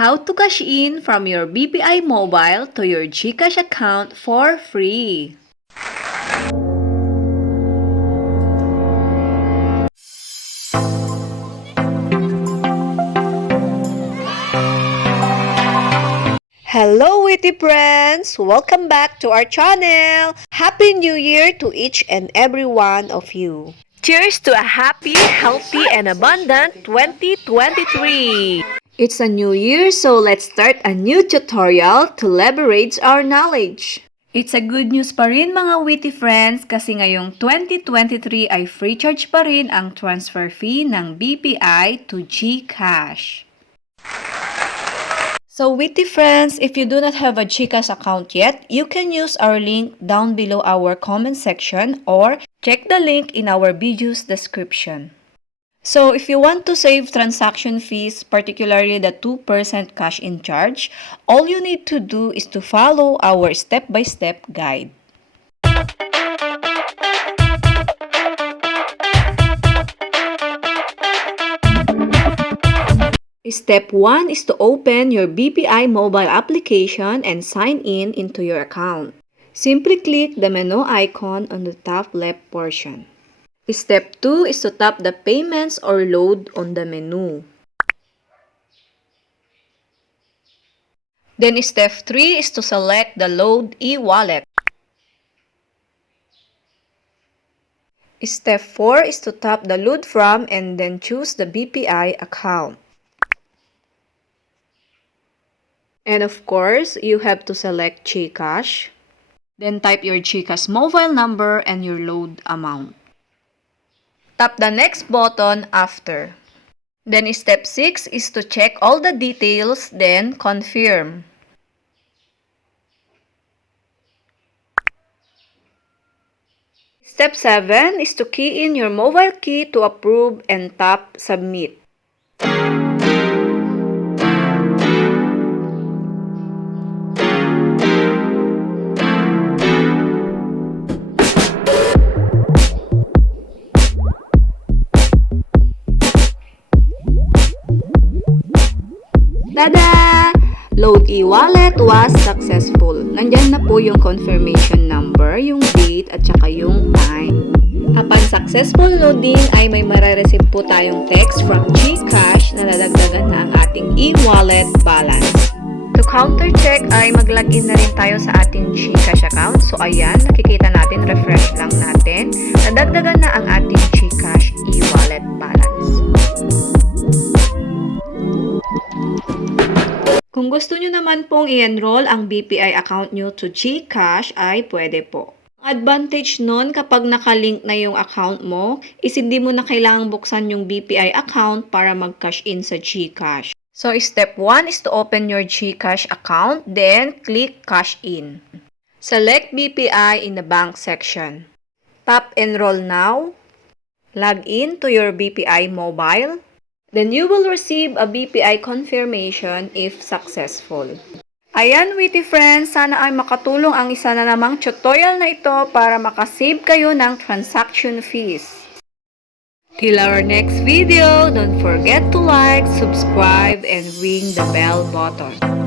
how to cash in from your BPI mobile to your Gcash account for free. Hello witty friends! Welcome back to our channel! Happy New Year to each and every one of you! Cheers to a happy, healthy, and abundant 2023! It's a new year, so let's start a new tutorial to leverage our knowledge. It's a good news pa rin mga witty friends kasi ngayong 2023 ay free charge pa rin ang transfer fee ng BPI to Gcash. So witty friends, if you do not have a Gcash account yet, you can use our link down below our comment section or check the link in our video's description. So if you want to save transaction fees, particularly the 2% cash in charge, all you need to do is to follow our step-by-step guide. Step 1 is to open your BPI mobile application and sign in into your account. Simply click the menu icon on the top left portion. Step 2 is to tap the payments or load on the menu. Then step 3 is to select the load e-wallet. Step 4 is to tap the load from and then choose the BPI account. And of course, you have to select Gcash. Then type your Gcash mobile number and your load amount. Tap the next button after. Then step 6 is to check all the details, then confirm. Step 7 is to key in your mobile key to approve and tap submit. Tada! Load e-wallet was successful. Nandyan na po yung confirmation number, yung date, at saka yung time. Upon successful loading ay may marireceive po tayong text from Gcash na nadagdagan na ang ating e-wallet balance. To counter-check ay mag-login na rin tayo sa ating Gcash account. So ayan, nakikita natin, refresh lang natin. Nadagdagan na ang ating Gcash e-wallet balance. Kung gusto nyo naman pong i-enroll ang BPI account nyo to Gcash ay pwede po. Ang advantage nun kapag nakalink na yung account mo is hindi mo na kailangang buksan yung BPI account para mag-cash in sa Gcash. So step 1 is to open your Gcash account, then click cash in. Select BPI in the bank section. Tap enroll now. Log in to your BPI mobile. Then you will receive a BPI confirmation if successful. Ayan witty friends, sana ay makatulong ang isa na namang tutorial na ito para makasave kayo ng transaction fees. Till our next video, don't forget to like, subscribe, and ring the bell button.